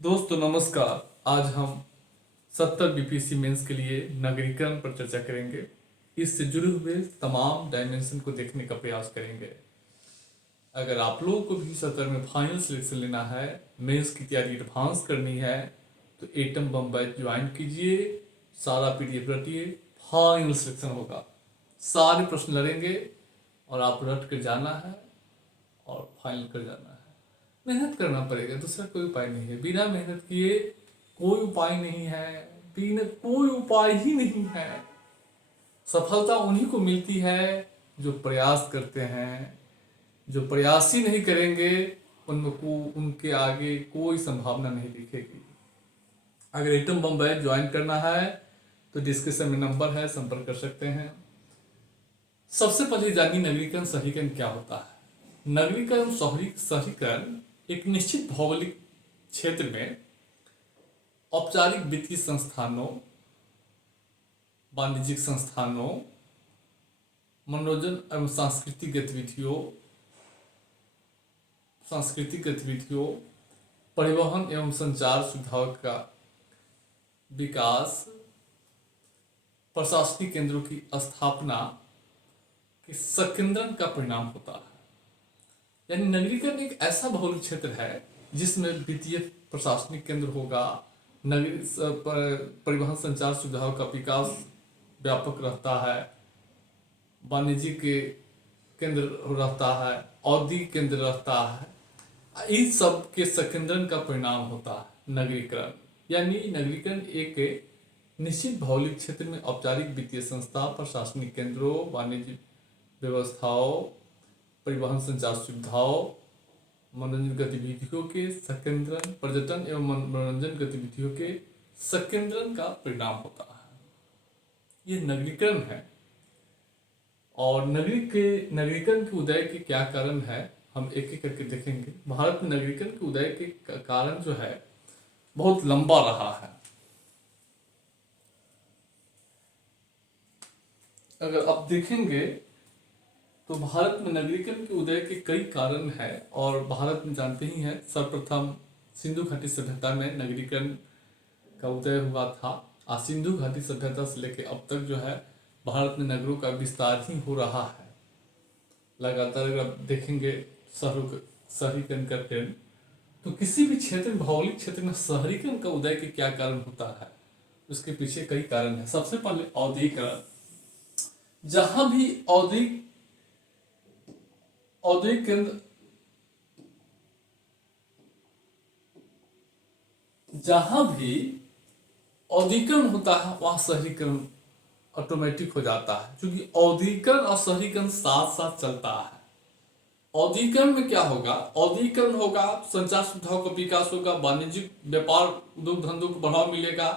दोस्तों नमस्कार। आज हम 70 बीपीएससी मेंस के लिए नागरिकरण पर चर्चा करेंगे। इससे जुड़े हुए तमाम डायमेंशन को देखने का प्रयास करेंगे। अगर आप लोगों को भी 70 में फाइनल सिलेक्शन लेना है, मेंस की तैयारी एडवांस करनी है, तो एटम बम बैच ज्वाइन कीजिए। सारा पीडीएफ रटिए, फाइनल सिलेक्शन होगा। सारे प्रश्न लड़ेंगे और आप रट कर जाना है और फाइनल कर जाना है। मेहनत करना पड़ेगा, दूसरा कोई उपाय नहीं है। बिना मेहनत किए कोई उपाय नहीं है। बिना कोई उपाय ही नहीं है। सफलता उन्हीं को मिलती है जो प्रयास करते हैं। जो प्रयास ही नहीं करेंगे उनमें उनके आगे कोई संभावना नहीं दिखेगी। अगर एटम बम बैच ज्वाइन करना है तो डिस्क्रिप्शन में नंबर है, संपर्क कर सकते हैं। सबसे पहले जानिए नगरीकरण शहरीकरण क्या होता है। नगरीकरण शहरीकरण एक निश्चित भौगोलिक क्षेत्र में औपचारिक वित्तीय संस्थानों, वाणिज्यिक संस्थानों, मनोरंजन एवं सांस्कृतिक गतिविधियों, परिवहन एवं संचार सुविधाओं का विकास, प्रशासनिक केंद्रों की स्थापना के संकेंद्रण का परिणाम होता है। यानी नगरीकरण एक ऐसा भौगोलिक क्षेत्र है जिसमें वित्तीय प्रशासनिक केंद्र होगा, परिवहन संचार सुविधाओं का विकास व्यापक रहता है, वाणिज्य के केंद्र रहता है, औद्योगिक केंद्र रहता है। इन सब के संकेंद्रण का परिणाम होता है नगरीकरण। यानी नगरीकरण एक निश्चित भौगोलिक क्षेत्र में औपचारिक वित्तीय संस्था, प्रशासनिक केंद्रों, वाणिज्य व्यवस्थाओं, परिवहन संचार सुविधाओं, मनोरंजन गतिविधियों के संकेंद्रण, पर्यटन एवं मनोरंजन गतिविधियों के संकेंद्रण का परिणाम होता है। ये नगरीकरण है। और नगरीकरण के उदय के क्या कारण है, हम एक एक करके देखेंगे। भारत में नगरीकरण के उदय के कारण जो है बहुत लंबा रहा है। अगर आप देखेंगे तो भारत में नगरीकरण के उदय के कई कारण हैं। और भारत में जानते ही हैं, सर्वप्रथम सिंधु घाटी सभ्यता में नगरीकरण का उदय हुआ था। आज सिंधु घाटी सभ्यता से लेकर अब तक जो है भारत में नगरों का विस्तार ही हो रहा है लगातार। अगर आप देखेंगे शहरीकरण का ट्रेंड, तो किसी भी क्षेत्र में, भौगोलिक क्षेत्र में शहरीकरण का उदय के क्या कारण होता है, उसके पीछे कई कारण है। सबसे पहले औद्योगिकरण। जहां भी औद्योगिक केंद्र, जहां भी औद्योगिकरण होता है वहां शहरीकरण ऑटोमेटिक हो जाता है, क्योंकि औद्योगिकरण और शहरीकरण साथ साथ चलता है। औद्योगिकरण में क्या होगा, औद्योगिकरण होगा, संचार सुविधाओं का विकास होगा, वाणिज्यिक व्यापार उद्योग धंधों को बढ़ावा मिलेगा।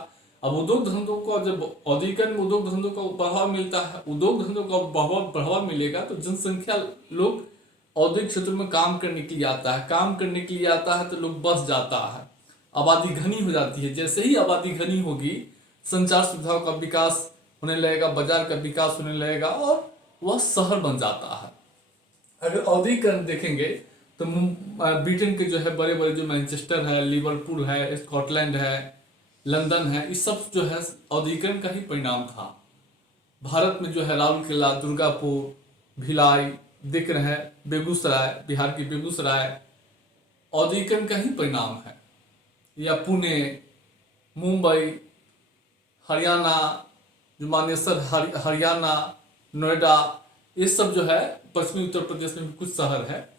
अब उद्योग धंधों को, जब औद्योगिकरण में उद्योग धंधों को बढ़ावा मिलता है, उद्योग धंधों को बढ़ावा मिलेगा तो जनसंख्या, लोग औद्योगिक क्षेत्र में काम करने के लिए आता है। काम करने के लिए आता है तो लोग बस जाता है, आबादी घनी हो जाती है। जैसे ही आबादी घनी होगी, संचार सुविधाओं का विकास होने लगेगा, बाजार का विकास होने लगेगा और वह शहर बन जाता है। अगर औद्योगिकरण देखेंगे तो ब्रिटेन के जो है बड़े बड़े, जो मैनचेस्टर है, लिवरपूल है, स्कॉटलैंड है, लंदन है, इस सब जो है औद्योगिकरण का ही परिणाम था। भारत में जो है राउरकेला, दुर्गापुर, भिलाई दिख रहे हैं, बेगूसराय, बिहार की बेगूसराय औद्योगिकरण का ही परिणाम है। या पुणे, मुंबई, हरियाणा, जो मानेसर हरियाणा, नोएडा, ये सब जो है पश्चिमी उत्तर प्रदेश में भी कुछ शहर है,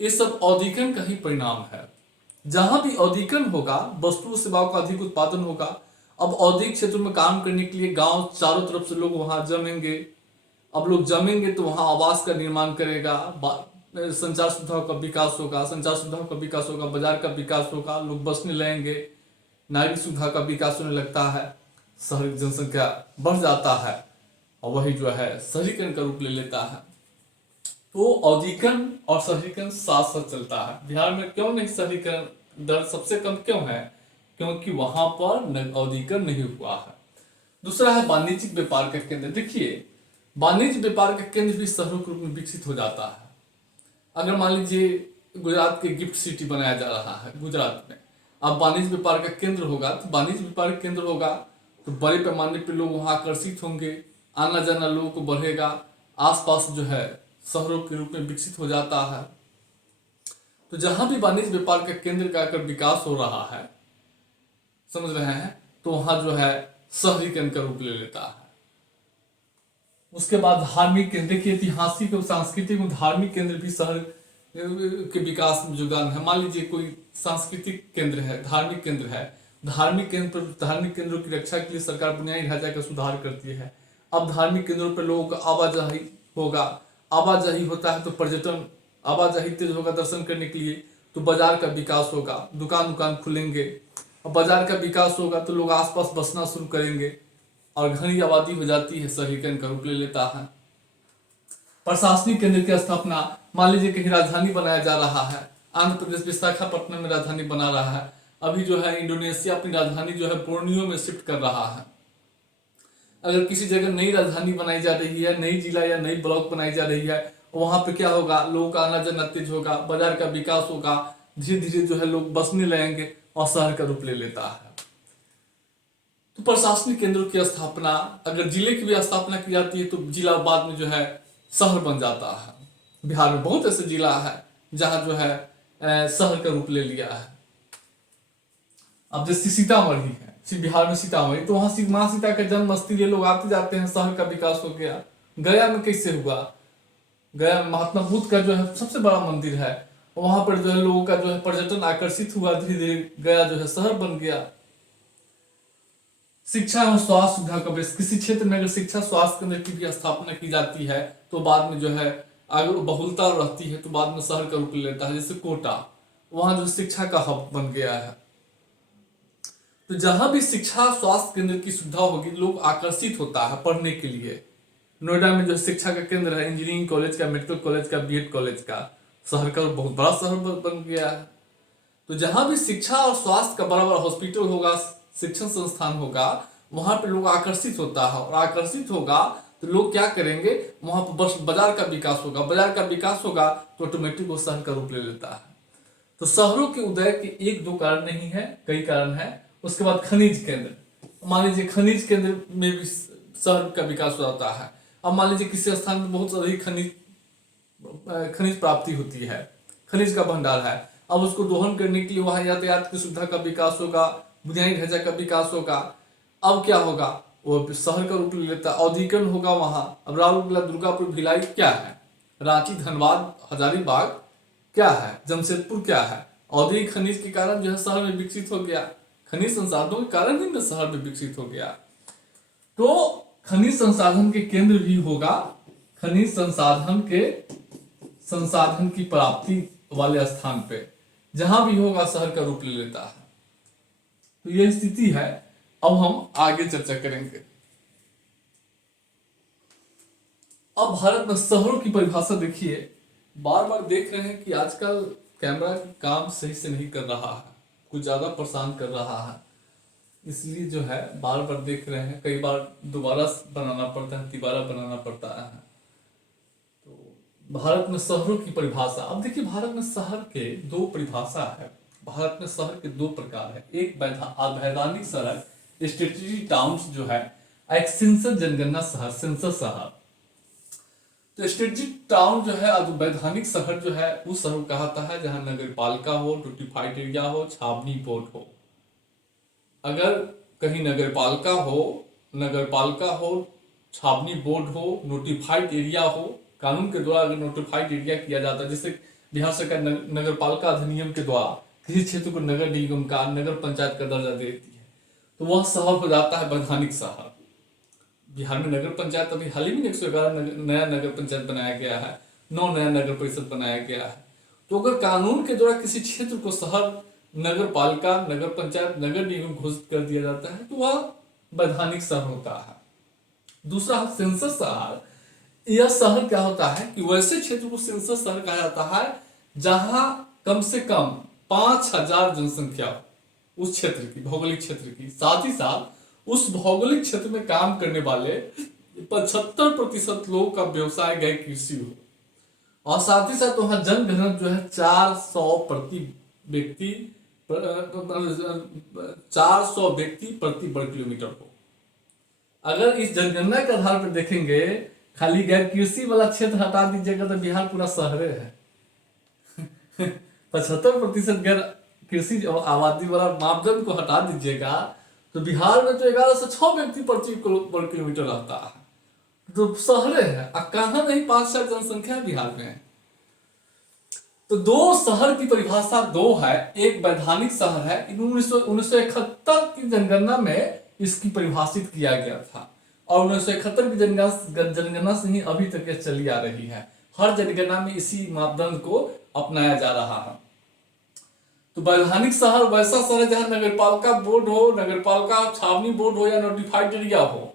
ये सब औद्योगिकरण का ही परिणाम है। जहां भी औद्योगिकरण होगा, वस्तु सेवाओं का अधिक उत्पादन होगा। अब औद्योगिक क्षेत्र में काम करने के लिए गांव चारों तरफ से लोग वहां जमेंगे। अब लोग जमेंगे तो वहां आवास का निर्माण करेगा, संचार सुविधाओं का विकास होगा, बाजार का विकास होगा, लोग बसने लगेंगे, नागरिक सुविधा का विकास होने लगता है, शहर की जनसंख्या बढ़ जाता है और वही जो है शहरीकरण का रूप ले लेता है। तो औद्योगिकरण और शहरीकरण साथ साथ चलता है। बिहार में क्यों नहीं शहरीकरण दर सबसे कम क्यों है? क्योंकि वहां पर औद्योगिकरण नहीं हुआ है। दूसरा है वाणिज्यिक व्यापार का केंद्र। देखिए, वाणिज्य व्यापार का केंद्र भी शहरों के रूप में विकसित हो जाता है। अगर मान लीजिए गुजरात के गिफ्ट सिटी बनाया जा रहा है गुजरात में, अब वाणिज्य व्यापार का केंद्र होगा, तो वाणिज्य व्यापार का केंद्र होगा तो बड़े पैमाने पर लोग वहाँ आकर्षित होंगे, आना जाना लोगों को बढ़ेगा, आसपास जो है शहरों के रूप में विकसित हो जाता है। तो जहां भी वाणिज्य व्यापार का केंद्र का अगर विकास हो रहा है, समझ रहे हैं, तो वहां जो है शहरीकरण का रूप ले लेता है। उसके बाद धार्मिक केंद्र, देखिए ऐतिहासिक और सांस्कृतिक और धार्मिक केंद्र भी शहर के विकास में योगदान है। मान लीजिए कोई सांस्कृतिक केंद्र है, धार्मिक केंद्र है, धार्मिक केंद्र पर धार्मिक केंद्रों की रक्षा के लिए सरकार बुनियादी ढांचा का सुधार करती है। अब धार्मिक केंद्रों पर लोगों का आवाजाही होगा, आवाजाही होता है तो पर्यटन, आवाजाही तेज होगा दर्शन करने के लिए, तो बाजार का विकास होगा, दुकान खुलेंगे, और बाजार का विकास होगा तो लोग आसपास बसना शुरू करेंगे और घनी आबादी हो जाती है, शहरीकरण का रूप ले लेता है। प्रशासनिक केंद्र की स्थापना, मान लीजिए कहीं राजधानी बनाया जा रहा है, आंध्र प्रदेश विशाखापट्टनम में राजधानी बना रहा है, अभी जो है इंडोनेशिया अपनी राजधानी जो है बोर्नियो में शिफ्ट कर रहा है। अगर किसी जगह नई राजधानी बनाई जा रही है, नई जिला या नई ब्लॉक बनाई जा रही है, वहां पे क्या होगा, लोगों का आना जाना तेज होगा, बाजार का विकास होगा, धीरे धीरे जो है लोग बसने लगेंगे और शहर का रूप ले लेता है। तो प्रशासनिक केंद्रों की स्थापना, अगर जिले की भी स्थापना की जाती है तो जिला बाद में जो है शहर बन जाता है। बिहार में बहुत ऐसे जिला है जहां जो है शहर का रूप ले लिया है। अब जैसे सीतामढ़ी है, बिहार में सीतामढ़ी, तो वहां माँ सीता का जन्म स्थली, लोग आते जाते हैं, शहर का विकास हो गया। गया में कैसे हुआ, गया में महात्मा बुद्ध का जो है सबसे बड़ा मंदिर है, वहां पर जो है लोगों का जो है पर्यटन आकर्षित हुआ, धीरे धीरे गया जो है शहर बन गया। शिक्षा एवं स्वास्थ्य सुविधा कवरेज, किसी क्षेत्र में अगर शिक्षा स्वास्थ्य केंद्र की भी स्थापना की जाती है तो बाद में जो है अगर बहुलता रहती है तो बाद में शहर का रूप ले लेता है। जैसे कोटा, वहां जो शिक्षा का हब बन गया है। तो जहां भी शिक्षा स्वास्थ्य केंद्र की सुविधा होगी, लोग आकर्षित होता है पढ़ने के लिए। नोएडा में जो शिक्षा का केंद्र है, इंजीनियरिंग कॉलेज का, मेडिकल कॉलेज का, बीएड कॉलेज का, शहर का बहुत बड़ा शहर बन गया है। तो जहां भी शिक्षा और स्वास्थ्य का बड़ा बड़ा हॉस्पिटल होगा, शिक्षण संस्थान होगा, वहां पे लोग आकर्षित होता है, और आकर्षित होगा तो लोग क्या करेंगे, वहां पर बस बाजार का विकास होगा, बाजार का विकास होगा तो ऑटोमेटिक वो शहर का रूप ले लेता है। तो शहरों के उदय के एक दो कारण नहीं है, कई कारण है। उसके बाद खनिज केंद्र, मान लीजिए खनिज केंद्र में भी शहर का विकास हो जाता है। अब मान लीजिए किसी स्थान में बहुत अधिक खनिज प्राप्ति होती है, खनिज का भंडार है, अब उसको दोहन करने के लिए वहां यातायात की सुविधा का विकास होगा, बुनियादी ढांचा का विकास होगा। अब क्या होगा, वो शहर का रूप ले लेता है, औद्योगिकरण होगा वहां। अब राउरकेला, दुर्गापुर, भिलाई क्या है, रांची, धनबाद, हजारीबाग क्या है, जमशेदपुर क्या है, औद्योगिक खनिज के कारण जो है शहर में विकसित हो गया, खनिज संसाधनों के कारण ही शहर में विकसित हो गया। तो खनिज संसाधन के केंद्र भी होगा, खनिज संसाधन की प्राप्ति वाले स्थान पे जहां भी होगा शहर का रूप ले लेता है। तो यह स्थिति है। अब हम आगे चर्चा करेंगे। अब भारत में शहरों की परिभाषा देखिए, बार बार देख रहे हैं कि आजकल कैमरा काम सही से नहीं कर रहा है, कुछ ज्यादा परेशान कर रहा है, इसलिए जो है बार बार देख रहे हैं, कई बार दोबारा बनाना पड़ता है, तिबारा बनाना पड़ता है। तो भारत में शहरों की परिभाषा, अब देखिए भारत में शहर के दो परिभाषा है। भारत में शहर के दो प्रकार है, एक वैधानिक शहर, स्टेटरी टाउन्स जो है, एक सेंसस जनगणना शहर, सेंसस शहर। तो स्टेटरी टाउन जो है, वैधानिक शहर जो है, उस शहर को कहा जाता है जहां नगर पालिका हो, नोटिफाइड एरिया हो, छावनी बोर्ड हो। अगर कहीं नगर पालिका हो, छावनी बोर्ड हो, नोटिफाइड एरिया हो, कानून के द्वारा अगर नोटिफाइड एरिया किया जाता है, जैसे बिहार सरकार नगर पालिका अधिनियम के द्वारा किसी क्षेत्र को नगर निगम का, नगर पंचायत का दर्जा देती है, तो वह शहर हो जाता है वैधानिक शहर। बिहार में नगर पंचायत अभी हाल ही में 111 नया नगर पंचायत बनाया गया है, 9 नया नगर परिषद बनाया गया है। तो अगर कानून के द्वारा किसी क्षेत्र को शहर, नगर पालिका, नगर पंचायत, नगर निगम घोषित कर दिया जाता है तो वह वैधानिक शहर होता है। दूसरा सेंसस शहर, यह शहर क्या होता है कि वैसे क्षेत्र को सेंसस शहर कहा जाता है जहां कम से कम 5000 जनसंख्या उस क्षेत्र की, भौगोलिक क्षेत्र की, साथ ही साथ उस भौगोलिक क्षेत्र में काम करने वाले 75% लोगों का व्यवसाय गैर कृषि हो, और साथ ही साथ वहां जनघनत्व जो है 400 प्रति व्यक्ति 400 व्यक्ति प्रति वर्ग किलोमीटर को। अगर इस जनगणना के आधार पर देखेंगे, खाली गैर कृषि वाला क्षेत्र हटा दीजिएगा तो बिहार पूरा शहरे है। 75% गैर कृषि आबादी वाला मापदंड को हटा दीजिएगा तो बिहार में तो 11 से 6 व्यक्ति प्रति वर्ग किलोमीटर रहता है, तो शहरे है। कहाँ नहीं 5-6 जनसंख्या बिहार में है। तो दो शहर की परिभाषा दो है, एक वैधानिक शहर है, 1971 की जनगणना में इसकी परिभाषित किया गया था और 1971 की जनगणना से ही अभी तक यह चली आ रही है। हर जनगणना में इसी मापदंड को अपनाया जा रहा है। तो वैधानिक शहर वैसा शहर है जहां नगरपालिका बोर्ड हो, नगरपालिका छावनी बोर्ड हो या नोटिफाइड एरिया हो।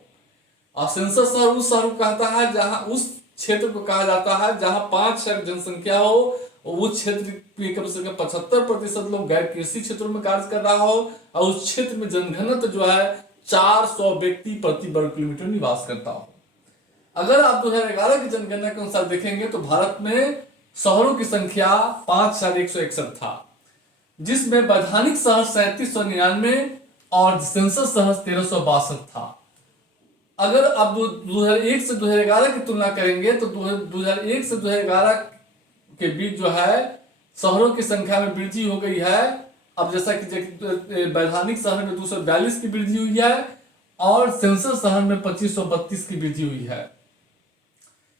और सेंसस शहर उस शहर को कहता है जहां, उस क्षेत्र को कहा जाता है जहां 5 लाख जनसंख्या हो और उस क्षेत्र के कम से कम 75% लोग गैर कृषि क्षेत्रों में कार्य कर रहा हो और उस क्षेत्र में जनघनत्व जो है 400 व्यक्ति प्रति वर्ग किलोमीटर निवास करता हो। अगर आप 2011 की जनगणना के अनुसार देखेंगे तो भारत में शहरों की संख्या 5161 था, जिसमें वैधानिक शहर 3799 और सेंसस शहर 1362 था। अगर आप 2001 से 2011 की तुलना करेंगे तो 2001 से 2011 के बीच जो है शहरों की संख्या में वृद्धि हो गई है। अब जैसा कि वैधानिक शहर में 242 की वृद्धि हुई है और सेंसस शहर में 2532 की वृद्धि हुई है।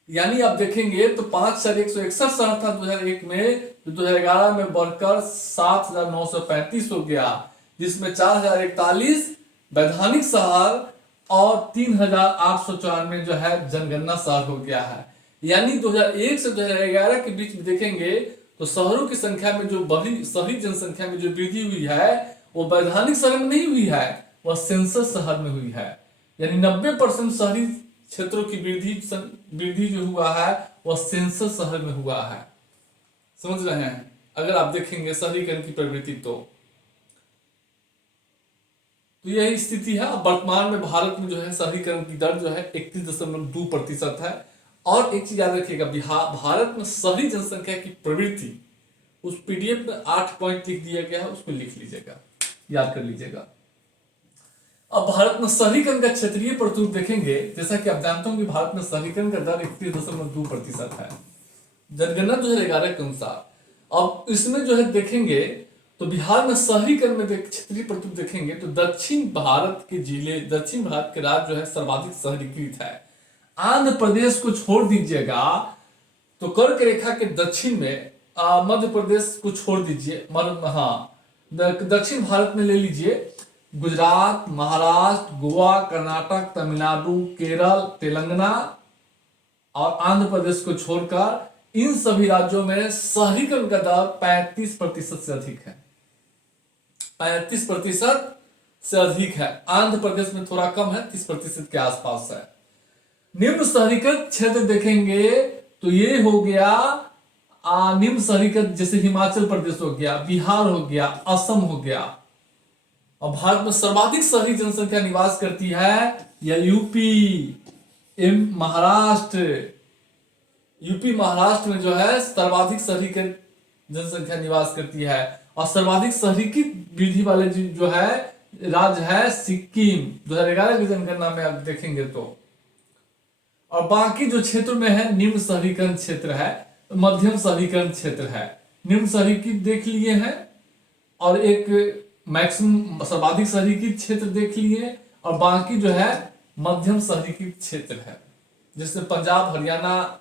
यानी आप देखेंगे तो 5161 शहर था 2001 में, तो 2011 में बढ़कर 7935 हो गया, जिसमें 4041 वैधानिक शहर और 3894 जो है जनगणना शहर हो गया है। यानी 2001 से 2011 के बीच में देखेंगे तो शहरों की संख्या में जो बढ़ी, शहरी जनसंख्या में जो वृद्धि हुई है वो वैधानिक शहर में नहीं हुई है, वह सेंसस शहर में हुई है। यानी 90% शहरी क्षेत्रों की वृद्धि जो हुआ है वह सेंसस शहर में हुआ है। समझ रहे हैं? अगर आप देखेंगे शहरीकरण की प्रवृत्ति तो यही स्थिति है। वर्तमान में भारत में जो है शहरीकरण की दर जो है 31.2% है। और एक चीज याद रखिएगा, भारत में शहरी जनसंख्या की प्रवृत्ति उस पीडीएफ में 8 पॉइंट लिख दिया गया है, उसको लिख लीजिएगा, याद कर लीजिएगा। अब भारत में शहरीकरण का क्षेत्रीय प्रस्तुत देखेंगे, जैसा कि आप जानते हो कि भारत में शहरीकरण का दर 31.2% है जनगणना 2011 के अनुसार। अब इसमें जो है देखेंगे तो बिहार में शहरीकरण में क्षेत्रीय प्रस्तुत देखेंगे तो दक्षिण भारत के जिले, दक्षिण भारत के राज्य जो है सर्वाधिक शहरीकृत है। आंध्र प्रदेश को छोड़ दीजिएगा तो कर्क रेखा के दक्षिण में मध्य प्रदेश को छोड़ दीजिए, दक्षिण भारत में ले लीजिए गुजरात, महाराष्ट्र, गोवा, कर्नाटक, तमिलनाडु, केरल, तेलंगाना और आंध्र प्रदेश को छोड़कर इन सभी राज्यों में शहरीकरण का दर 35% से अधिक है। 35% से अधिक है। आंध्र प्रदेश में थोड़ा कम है, 30% के आसपास है। निम्न शहरीकृत क्षेत्र देखेंगे तो ये हो गया निम्न शहरीकृत, जैसे हिमाचल प्रदेश हो गया, बिहार हो गया, असम हो गया। और भारत में सर्वाधिक शहरी जनसंख्या निवास करती है या यूपी महाराष्ट्र में जो है सर्वाधिक शहरी जनसंख्या निवास करती है। और सर्वाधिक शहरी की वृद्धि वाले जो है राज्य है सिक्किम, 2011 की जनगणना में आप देखेंगे तो। और बाकी जो क्षेत्र में है निम्न शहरीकरण क्षेत्र है, मध्यम शहरीकरण क्षेत्र है। निम्न शहरीकृत देख लिए हैं और एक मैक्सिमम सर्वाधिक शहरीकृत क्षेत्र देख लिए, और बाकी जो है मध्यम शहरीकृत क्षेत्र है, जिसमें पंजाब, हरियाणा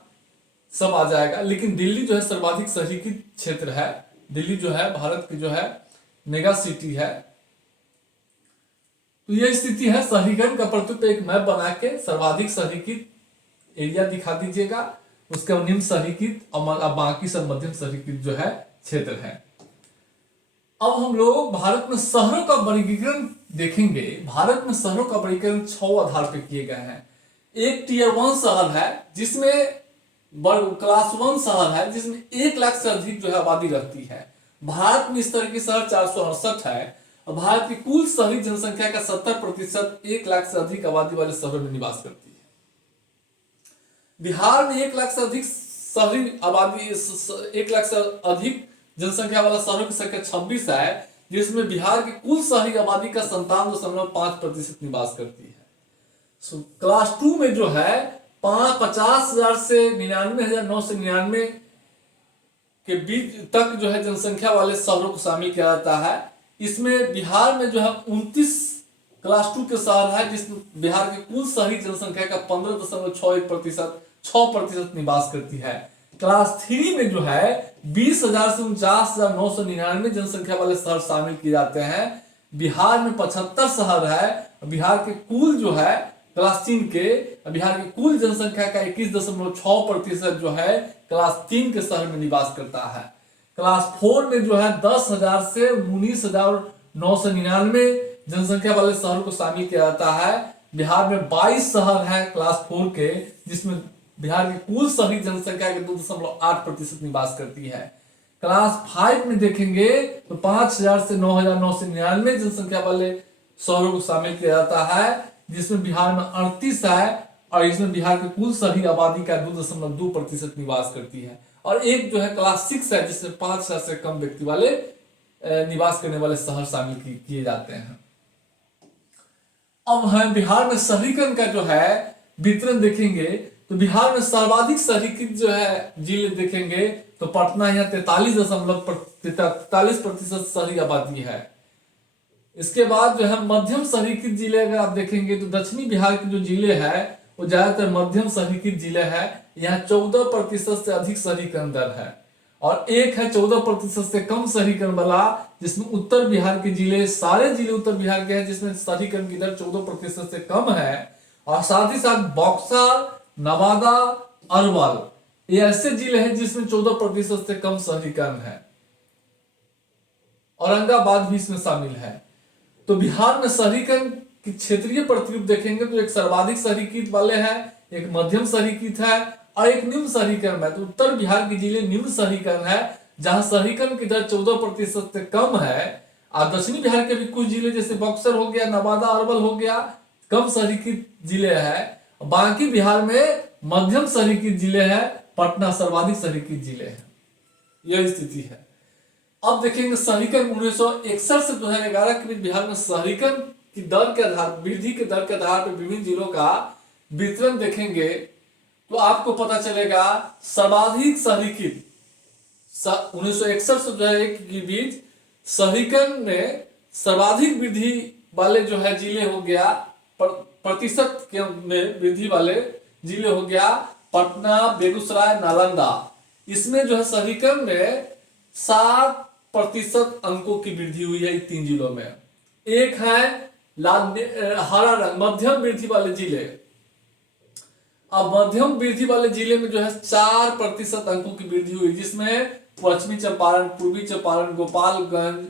सब आ जाएगा। लेकिन दिल्ली जो है सर्वाधिक शहरीकृत क्षेत्र है। दिल्ली जो है भारत की जो है मेगा सिटी है। तो यह स्थिति है शहरीकरण का। प्रस्तुत एक मैप बना के सर्वाधिक शहरीकृत एरिया दिखा दीजिएगा, उसके निम्न शहरीकृत और बाकी सब मध्यम शहरीकृत जो है क्षेत्र है। अब हम लोग भारत में शहरों का वर्गीकरण देखेंगे। भारत में शहरों का वर्गीकरण 6 आधार पर किए गए हैं। एक टियर 1 शहर है जिसमें क्लास 1 शहर है जिसमें 1 लाख से अधिक जो है आबादी रहती है। भारत में इस तरह के शहर 468 है और भारत की कुल शहरी जनसंख्या का 70% 1 लाख से अधिक आबादी वाले शहरों में निवास करती है। बिहार में 1 लाख से अधिक शहरी आबादी, 1 लाख से अधिक जनसंख्या वाला शहरों की संख्या 26 है, जिसमें बिहार की कुल शहरी आबादी का 57.5% निवास करती है। क्लास 2 में जो है 50,000 से 99,999 के बीच तक जो है जनसंख्या वाले शहरों को शामिल किया जाता है। इसमें बिहार में जो है 29 क्लास 2 के शहर है, जिसमें बिहार की कुल शहरी जनसंख्या का 15.61% 6% निवास करती है। क्लास 3 में जो है 20,000 से 49,999 जनसंख्या वाले शहर शामिल किए जाते हैं। बिहार में 75 शहर है। बिहार के कुल जो है क्लास 3 के बिहार की कुल जनसंख्या का 21.6% जो है क्लास 3 के शहर में निवास करता है। क्लास 4 में जो है 10,000 से 19,999 जनसंख्या वाले शहरों को शामिल किया जाता है। बिहार में 22 शहर है क्लास 4 के, जिसमें बिहार की कुल शहरी जनसंख्या के 2.8% निवास करती है। क्लास 5 में देखेंगे तो 5,000 से 9,999 जनसंख्या वाले शहरों को शामिल किया जाता है, जिसमें बिहार में 38 है और इसमें बिहार की कुल शहरी आबादी का 2.2% निवास करती है। और एक जो है क्लास 6 है, जिसमें 5,000 से कम व्यक्ति वाले निवास करने वाले शहर शामिल किए जाते हैं। अब हम बिहार में शहरीकरण का जो है वितरण देखेंगे तो बिहार में सर्वाधिक शहरीकृत जो है जिले देखेंगे तो पटना यहाँ 43% शहरी आबादी है। इसके बाद जो है मध्यम शहरीकृत जिले अगर आप देखेंगे तो दक्षिणी बिहार के जो जिले हैं वो ज्यादातर मध्यम शहरीकृत जिले हैं। यहाँ 14% से अधिक शहरीकरण दर है और एक है 14% से कम शहरीकरण वाला, जिसमें उत्तर बिहार के जिले, सारे जिले उत्तर बिहार के हैं जिसमें शहरीकरण की दर 14% से कम है। और साथ ही साथ बक्सर, नवादा, अरवल ये ऐसे जिले हैं जिसमें 14% से कम शहरीकरण है। औरंगाबाद भी इसमें शामिल है। तो बिहार में शहरीकरण की क्षेत्रीय प्रतिरूप देखेंगे तो एक सर्वाधिक शहरीकृत वाले हैं, एक मध्यम शहरीकृत है और एक निम्न शहरीकरण है। तो उत्तर बिहार के जिले निम्न शहरीकरण है, जहां शहरीकरण की दर 14% से कम है। और दक्षिणी बिहार के भी कुछ जिले जैसे बक्सर हो गया, नवादा, अरवल हो गया, कम शहरीकृत जिले है। बाकी बिहार में मध्यम शहरीकृत जिले हैं, पटना सर्वाधिक शहरीकृत जिले है। यह स्थिति है। अब देखेंगे शहरीकरण 1961 से 2011 के बीच बिहार में शहरीकरण की दर के आधार, वृद्धि के दर के आधार पर विभिन्न जिलों का वितरण देखेंगे तो आपको पता चलेगा सर्वाधिक शहरीकृत 1961 से 2001 के बीच शहरीकरण में सर्वाधिक वृद्धि वाले जो है जिले हो गया, प्रतिशत के में वृद्धि वाले जिले हो गया पटना, बेगूसराय, नालंदा। इसमें जो है शहरीकरण में 60% अंकों की वृद्धि हुई है इन 3 जिलों में। एक है हरा रंग मध्यम वृद्धि वाले जिले। अब मध्यम वृद्धि वाले जिले में जो है 4% अंकों की वृद्धि हुई, जिसमें पश्चिमी चंपारण, पूर्वी चंपारण, गोपालगंज,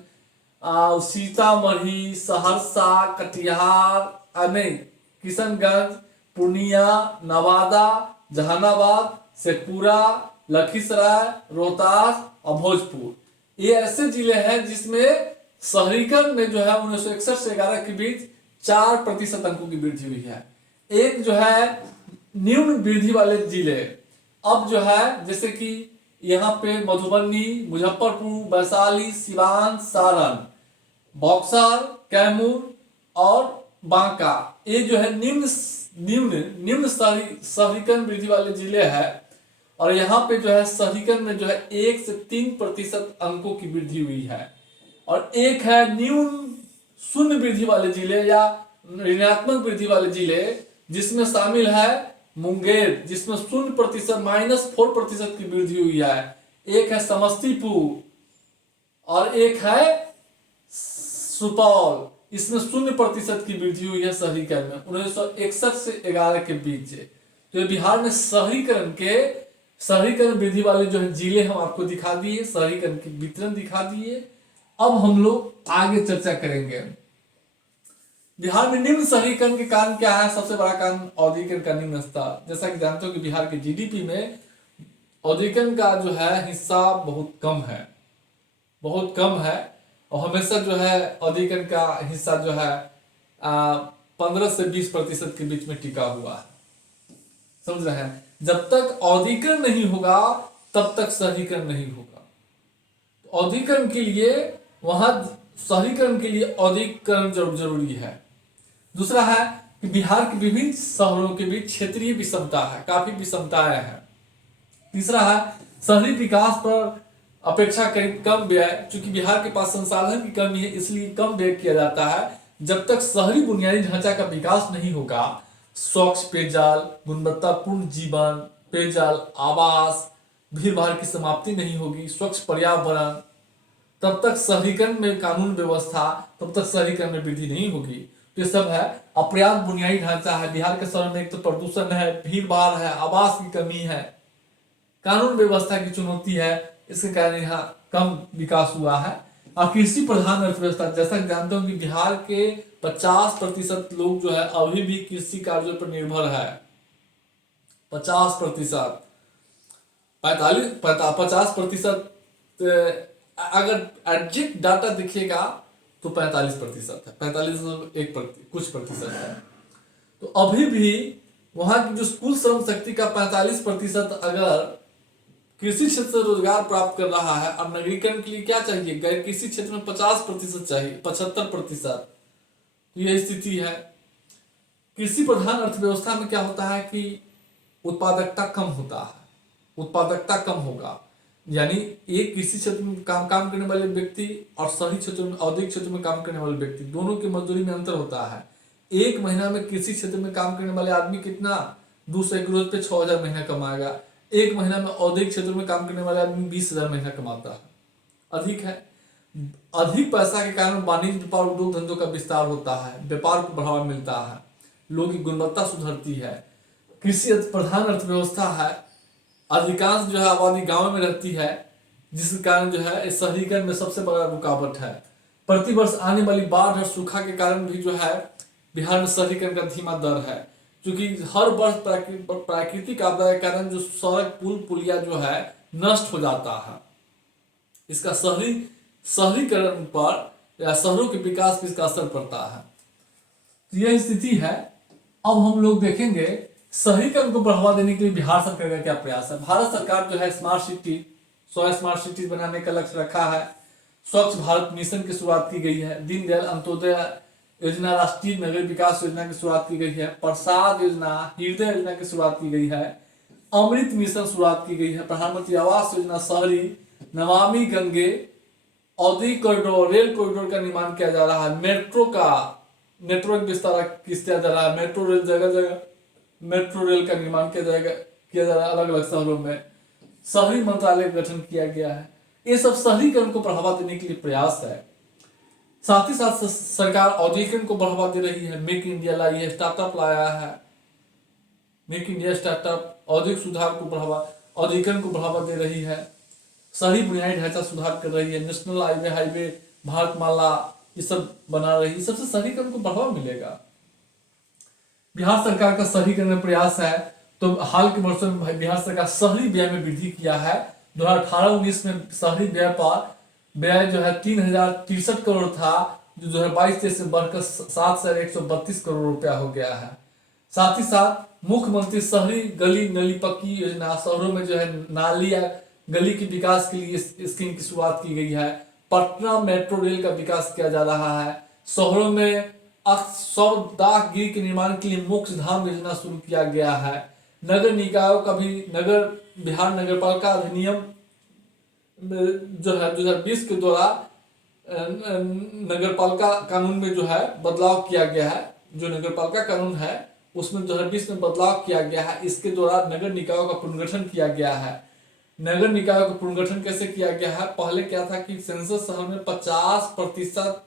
सीतामढ़ी, सहरसा, कटिहार, किशनगंज, पूर्णिया, नवादा, जहानाबाद, शेखपुरा, लखीसराय, रोहतास और भोजपुर ये ऐसे जिले हैं जिसमें शहरीकरण में जो है 1961 से 11 के बीच 4% अंकों की वृद्धि हुई है। एक जो है निम्न वृद्धि वाले जिले, अब जो है जैसे कि यहाँ पे मधुबनी, मुजफ्फरपुर, वैशाली, सिवान, सारण, बक्सर, कैमूर और बांका, ये जो है निम्न शहरीकरण वृद्धि वाले जिले हैं। और यहाँ पे जो है शहरीकरण में जो है 1 से 3% अंकों की वृद्धि हुई है। और एक है न्यून शून्य वृद्धि वाले जिले या ऋणात्मक वृद्धि वाले जिले, जिसमें शामिल है मुंगेर, जिसमें 0% -4% की वृद्धि हुई है। एक है समस्तीपुर और एक है सुपौल, इसमें 0% की वृद्धि हुई है शहरीकरण में 1961 से 11 के बीच। तो बिहार में शहरीकरण वृद्धि वाले जो है जिले हम आपको दिखा दिए, शहरीकरण के वितरण दिखा दिए। अब हम लोग आगे चर्चा करेंगे बिहार में निम्न शहरीकरण के कारण क्या है। सबसे बड़ा कारण औद्योगिकरण का निम्न स्तर। जैसा कि जानते हो कि बिहार के जीडीपी में औद्योगिकरण का जो है हिस्सा बहुत कम है और हमेशा जो है औद्योगिकरण का हिस्सा जो है 15 से 20% के बीच में टिका हुआ है। समझ रहे हैं? जब तक औद्योगिकरण नहीं होगा तब तक शहरीकरण नहीं होगा। औद्योगिकरण के लिए वहां शहरीकरण के लिए औद्योगिकरण जरूरी है। दूसरा है कि बिहार के विभिन्न शहरों के बीच क्षेत्रीय विषमता है, काफी विषमताएं हैं। तीसरा है शहरी विकास पर अपेक्षाकृत कम व्यय, चूंकि बिहार के पास संसाधन की कमी है इसलिए कम व्यय किया जाता है। जब तक शहरी बुनियादी ढांचा का विकास नहीं होगा, स्वच्छ पेयजल, गुणवत्तापूर्ण जीवन, पेयजल, आवास, भीड़ भाड़ की समाप्ति नहीं होगी, स्वच्छ पर्यावरण, तब तक शहरीकरण में कानून व्यवस्था, तब तक शहरीकरण में वृद्धि नहीं होगी। तो ये सब है अपर्याप्त बुनियादी ढांचा है। बिहार के शहरों में एक तो प्रदूषण है, भीड़ भाड़ है, आवास की कमी है, कानून व्यवस्था की चुनौती है, इसके कारण यहाँ कम विकास हुआ है। और कृषि प्रधान अर्थव्यवस्था, जैसा कि जानते हो कि बिहार के 50% लोग जो है अभी भी कृषि कार्यों पर निर्भर है। 50%, 50%, अगर एग्जैक्ट डाटा देखिएगा तो 45% है, 45.1 कुछ प्रतिशत है। तो अभी भी वहां की जो कुल श्रम शक्ति का 45% अगर कृषि क्षेत्र से रोजगार प्राप्त कर रहा है, और नगरीकरण के लिए क्या चाहिए, गैर कृषि क्षेत्र में 50% चाहिए, 75%। तो यह स्थिति है। कृषि प्रधान अर्थव्यवस्था में क्या होता है कि उत्पादकता कम होता है, उत्पादकता कम होगा, यानी एक कृषि क्षेत्र में काम करने वाले व्यक्ति और शहरी क्षेत्र में, औद्योगिक क्षेत्र में काम करने वाले व्यक्ति, दोनों की मजदूरी में अंतर होता है। एक महीना में कृषि क्षेत्र में काम करने वाले आदमी कितना, 200 रोज पे 6,000 महीना कमाएगा। एक महीना में औद्योगिक क्षेत्र में काम करने वाले आदमी 20,000 महीना कमाता है, अधिक है। अधिक पैसा के कारण वाणिज्य, व्यापार, उद्योग धंधों का विस्तार होता है, व्यापार को बढ़ावा मिलता है, लोगों की गुणवत्ता सुधरती है। कृषि प्रधान अर्थव्यवस्था है, अधिकांश जो है आबादी गांव में रहती है, जिसके कारण जो है इस शहरीकरण में सबसे बड़ा रुकावट है। प्रतिवर्ष आने वाली बाढ़ और सूखा के कारण भी जो है बिहार में शहरीकरण का धीमा दर है, क्योंकि हर वर्ष प्राकृतिक आपदा के कारण जो सड़क, पुल, पुलिया जो है नष्ट हो जाता है। इसका शहरीकरण पर या शहरों के विकास पर इसका असर पड़ता है। तो यह स्थिति है। अब हम लोग देखेंगे शहरीकरण को बढ़ावा देने के लिए बिहार सरकार का क्या प्रयास है। भारत सरकार जो है स्मार्ट सिटी, 100 स्मार्ट सिटीज बनाने का लक्ष्य रखा है। स्वच्छ भारत मिशन की शुरुआत की गई है। दीनदयाल अंत्योदय योजना, राष्ट्रीय नगर विकास योजना की शुरुआत की गई है। प्रसाद योजना, हृदय योजना की शुरुआत की गई है। अमृत मिशन शुरुआत की गई है। प्रधानमंत्री आवास योजना, शहरी, नमामि गंगे, औद्योगिक कॉरिडोर, रेल कॉरिडोर का निर्माण किया जा रहा है। मेट्रो का नेटवर्क विस्तार किया जा रहा है। मेट्रो रेल, जगह जगह मेट्रो रेल का निर्माण किया जा रहा है अलग अलग शहरों में। शहरी मंत्रालय का गठन किया गया है। ये सब शहरीकरण को बढ़ावा देने के लिए प्रयास है। साथ ही साथ सरकार औद्योगिकरण को बढ़ावा दे रही है। मेक इंडिया लाई है, स्टार्टअप लाया है। मेक इंडिया स्टार्टअप औद्योगिक सुधार को बढ़ावा, औद्योगिकरण को बढ़ावा दे रही है। शहरी बुनियादी ढांचा सुधार कर रही है। नेशनल हाईवे, भारतमाला, ये सब बना रही है। सबसे शहरीकरण को बढ़ावा मिलेगा। बिहार सरकार का शहरीकरण में प्रयास है। तो हाल के वर्षों में बिहार सरकार शहरी व्यय में वृद्धि किया है। 2018-19 में शहरी व्यय पर व्यय जो है 3,063 करोड़ था, जो 2022-23 में बढ़कर 7,132 करोड़ रुपया हो गया है। साथ ही साथ मुख्यमंत्री शहरी गली नली पक्की योजना, शहरों में जो है नाली या गली के विकास के लिए स्कीम की शुरुआत की गई है। पटना मेट्रो रेल का विकास किया जा रहा है। शहरों में 100 दाह गिरी के निर्माण के लिए मोक्ष धाम योजना शुरू किया गया है। नगर निकायों का भी बिहार नगर पालिका अधिनियम जो है 2020 के द्वारा नगर पालिका कानून में जो है बदलाव किया गया है। जो नगर पालिका कानून है उसमें 2020 में बदलाव किया गया है। इसके द्वारा नगर निकायों का पुनर्गठन किया गया है। नगर निकायों का पुनर्गठन कैसे किया गया है? पहले क्या था कि सेंसस शहर में 50%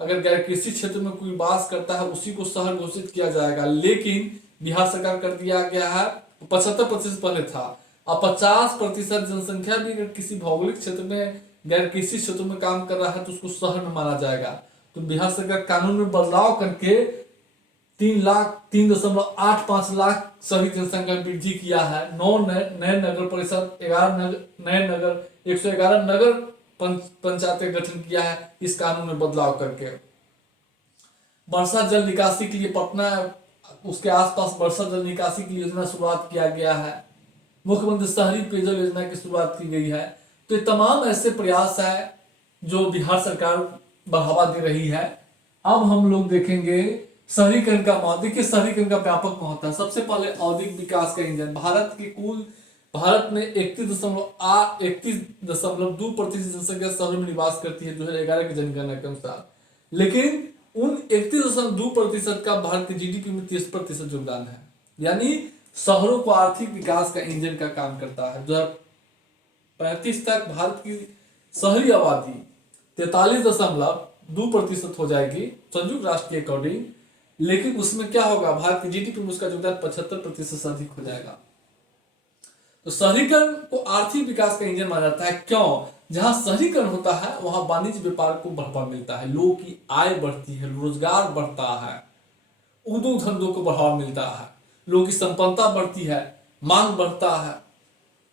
अगर गैर कृषि क्षेत्र में कोई वास करता है उसी को शहर घोषित किया जाएगा, लेकिन बिहार सरकार कर दिया गया है 75% पहले था। अब 50% जनसंख्या भी अगर किसी भौगोलिक क्षेत्र में गैर कृषि क्षेत्र में काम कर रहा है तो उसको शहर में माना जाएगा। तो बिहार सरकार कानून में बदलाव करके 3.85 लाख सभी जनसंख्या में वृद्धि किया है। 9 नए नगर परिषद, 111 नगर पंचायतें गठन किया है इस कानून में बदलाव करके। वर्षा जल निकासी के लिए पटना उसके आसपास वर्षा जल निकासी की योजना शुरुआत किया गया है। मुख्यमंत्री शहरी पेयजल योजना की शुरुआत की गई है। तो ये तमाम ऐसे प्रयास है जो बिहार सरकार बढ़ावा दे रही है। अब हम लोग देखेंगे शहरीकरण का महत्व। देखिए शहरीकरण का व्यापक महत्व है। सबसे पहले औद्योगिक विकास का इंजन। भारत में 31.2% जनसंख्या शहरों में निवास करती है 2011 की जनगणना के अनुसार। लेकिन उन 31.2% का भारत के जीडीपी में 30% योगदान है। यानी शहरों को आर्थिक विकास का इंजन का काम करता है। 2035 तक भारत की शहरी आबादी 43.2% हो जाएगी संयुक्त राष्ट्र के अकॉर्डिंग। लेकिन उसमें क्या होगा, भारत की जीडीपी में उसका योगदान 75% से अधिक हो जाएगा। तो शहरीकरण को आर्थिक विकास का इंजन माना जाता है। क्यों? जहां शहरीकरण होता है वहां वाणिज्य व्यापार को बढ़ावा मिलता है, लोगों की आय बढ़ती है, रोजगार बढ़ता है, उद्योग धंधों को बढ़ावा मिलता है, लोगों की संपन्नता बढ़ती है, मांग बढ़ता है,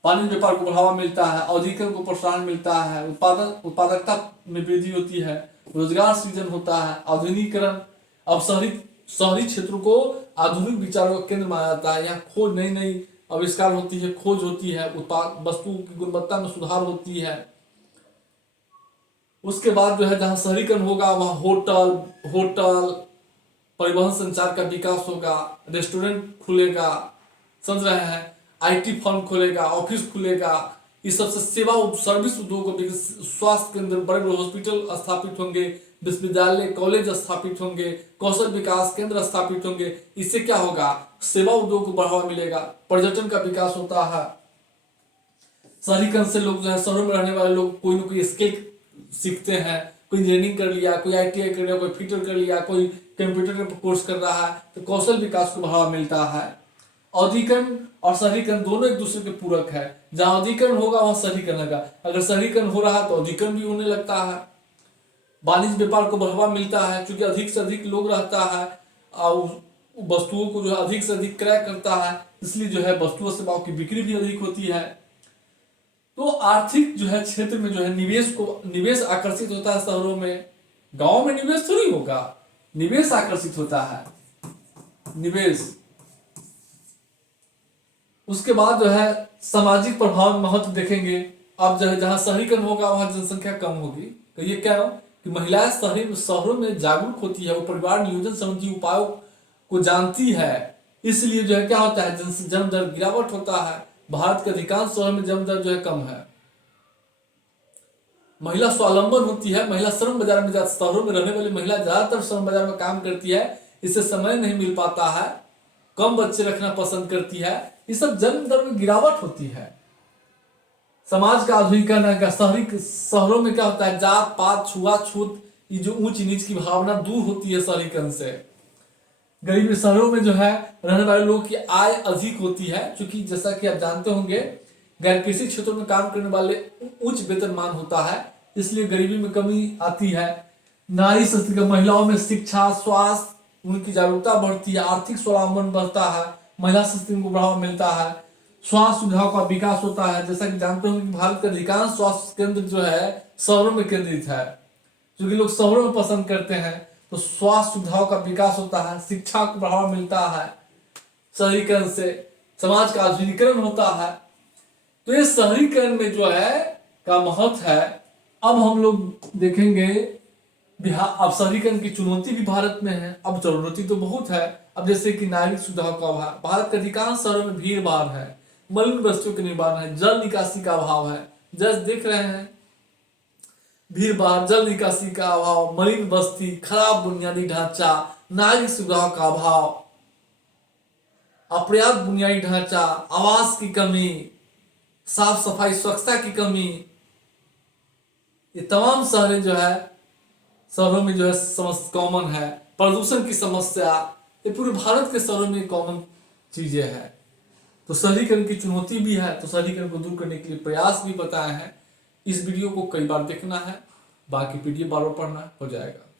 वाणिज्य व्यापार को बढ़ावा मिलता है, औद्योगिकरण को प्रोत्साहन मिलता है, उत्पादकता में वृद्धि होती है, रोजगार सृजन होता है, आधुनिकीकरण। अब शहरी क्षेत्रों को आधुनिक विचारों का केंद्र माना जाता है। यहाँ खोज, नई नई आविष्कार होती है, खोज होती है, उत्पाद वस्तुओं की गुणवत्ता में सुधार होती है। उसके बाद जो है जहां शहरीकरण होगा वहां होटल परिवहन संचार का विकास होगा, रेस्टोरेंट खुलेगा, समझ रहे हैं, आईटी फर्म खुलेगा, ऑफिस खुलेगा, इस सबसे सेवा सर्विस उद्योग, स्वास्थ्य केंद्र, बड़े बड़े हॉस्पिटल स्थापित होंगे, विश्वविद्यालय कॉलेज स्थापित होंगे, कौशल विकास केंद्र स्थापित होंगे। इससे क्या होगा, सेवा उद्योग को बढ़ावा मिलेगा, पर्यटन का विकास होता है। शहरीकरण से लोग जो है, शहरों में रहने वाले लोग कोई ना कोई स्किल सीखते हैं, कोई इंजीनियरिंग कर लिया, कोई आईटीआई कर लिया, कोई फिटर कर लिया, कोई कंप्यूटर का कोर्स कर रहा है, तो कौशल विकास को बढ़ावा मिलता है। औद्योगिकरण और शहरीकरण दोनों एक दूसरे के पूरक है। जहां औद्योगिकरण होगा वहां शहरीकरण होगा, अगर शहरीकरण हो रहा है तो औद्योगिकरण भी होने लगता है। वाणिज्य व्यापार को बढ़ावा मिलता है क्योंकि अधिक से अधिक लोग रहता है और वस्तुओं को जो है अधिक से अधिक क्रय करता है, इसलिए जो है वस्तु और सेवाओं की बिक्री भी अधिक होती है। तो आर्थिक जो है क्षेत्र में जो है निवेश आकर्षित होता है शहरों में। गांव में निवेश थोड़ी होगा, निवेश आकर्षित होता है, निवेश। उसके बाद जो है सामाजिक प्रभाव महत्व देखेंगे। अब जो है जहां शहरीकरण होगा वहां जनसंख्या कम होगी। तो ये क्या हो कि महिलाएं शहरों में जागरूक होती है, वो परिवार नियोजन संबंधी उपायों को जानती है, इसलिए जो है क्या होता है, जन्म दर गिरावट होता है। भारत के अधिकांश शहरों में जन्म दर जो है कम है। महिला स्वावलंबन होती है, महिला श्रम बाजार में शहरों में रहने वाली महिला ज्यादातर श्रम बाजार में काम करती है, इससे समय नहीं मिल पाता है, कम बच्चे रखना पसंद करती है, ये सब जन्म दर में गिरावट होती है। समाज का आधुनिकीकरण है। शहरों में क्या होता है, जात पात छुआछूत, ये जो ऊंच नीच की भावना दूर होती है शहरीकरण से। गरीबी शहरों में जो है रहने वाले लोगों की आय अधिक होती है, क्योंकि जैसा कि आप जानते होंगे गैर कृषि क्षेत्रों में काम करने वाले उच्च वेतनमान होता है, इसलिए गरीबी में कमी आती है। नारी सशक्तिकरण, महिलाओं में शिक्षा, स्वास्थ्य, उनकी जागरूकता बढ़ती है, आर्थिक स्वावलंबन बढ़ता है, महिला सशक्तिकरण को बढ़ावा मिलता है, स्वास्थ्य सुविधाओं का विकास होता है। जैसा कि जानते होंगे कि भारत के अधिकांश स्वास्थ्य केंद्र जो है शहरों में केंद्रित है, क्योंकि लोग शहरों में पसंद करते हैं, तो स्वास्थ्य सुविधाओं का विकास होता है, शिक्षा को बढ़ावा मिलता है, शहरीकरण से समाज का आधुनिकीकरण होता है। तो ये शहरीकरण में जो है का महत्व है। अब हम लोग देखेंगे बिहार। अब शहरीकरण की चुनौती भी भारत में है। अब चुनौती तो बहुत है। अब जैसे कि नागरिक सुविधाओं का अभाव, भारत के अधिकांश शहरों में भीड़ भाड़ है, मलिन बस्तियों के निर्माण है, जल निकासी का अभाव है। जैसे देख रहे हैं, भीड़ भाड़, जल निकासी का अभाव, मलिन बस्ती, खराब बुनियादी ढांचा, नागरिक सुविधाओं का अभाव, अपर्याप्त बुनियादी ढांचा, आवास की कमी, साफ सफाई स्वच्छता की कमी, ये तमाम शहरों में जो है समस्या कॉमन है। प्रदूषण की समस्या, ये पूरे भारत के शहरों में कॉमन चीजें हैं। तो शहरीकरण की चुनौती भी है, तो शहरीकरण को दूर करने के लिए प्रयास भी बताए हैं। इस वीडियो को कई बार देखना है, बाकी पीडीएफ बार बार पढ़ना हो जाएगा।